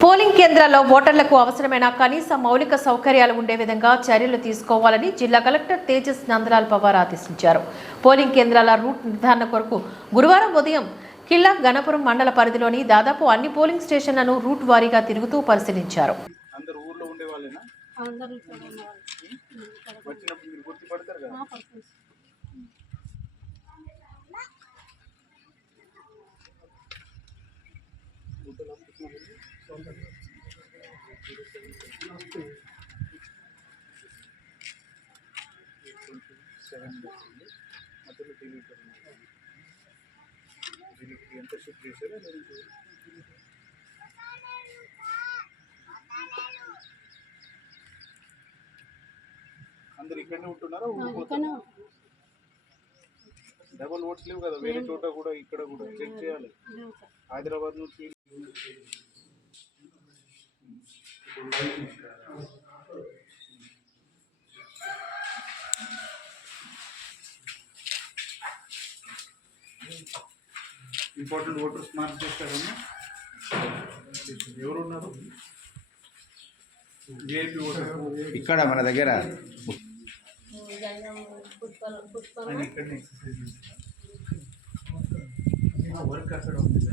Polling కేంద్రాల్లో ఓటర్లకు అవసరమైన కనీస మౌలిక సౌకర్యాలు ఉండే విధంగా చర్యలు తీసుకోవాలని జిల్లా కలెక్టర్ తేజస్ నందలాల్ పవార్ ఆదేశించారు. పోలింగ్ కేంద్రాల రూట్ నిర్ధారణ కొరకు గురువారం ఉదయం కిల్లా గణపురం మండల పరిధిలోని దాదాపు అన్ని పోలింగ్ స్టేషన్లను రూట్ వారీగా తిరుగుతూ పరిశీలించారు. వచ్చినప్పుడు మీరు గుర్తుపడతారు కదా? సెవెన్ వచ్చింది మధ్యలో డిలీట్ డిలీట్ ఎంత షిఫ్ట్ చేశారో అందరు ఇక్కడనే ఉంటున్నారా. డబల్ ఓట్స్ లేవు కదా వేరే చోట కూడా ఇక్కడ కూడా చెక్ చేయాలి. హైదరాబాద్ నుంచి ఇంపార్టెంట్ ఓటర్స్ మార్క్ చేస్తారమ్మా. ఎవరు ఉన్నారు ఇక్కడ మన దగ్గర వర్క్ అక్కడ ఉంది.